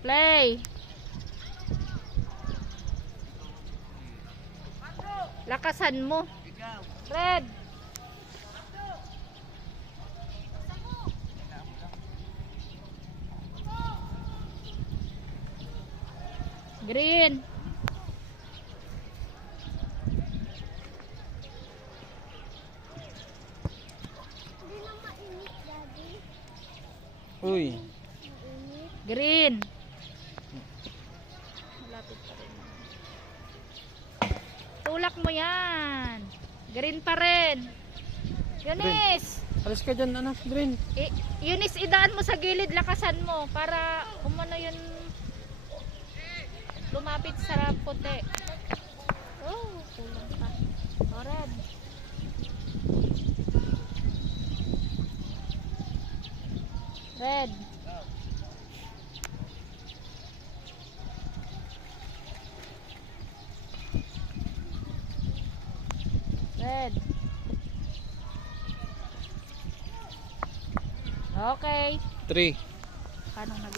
Play. Lakasan mo. Red. Green. Uy. Green. Malapit pa rin. Tulak mo yan. Green pa rin. Eunice. Alis ka dyan, anak. Green. Eunice, idaan mo sa gilid, lakasan mo para umano yun lumapit sa puti. Oh, kulang pa. Oh, red. Red. Red. Okay. 3. Paano nag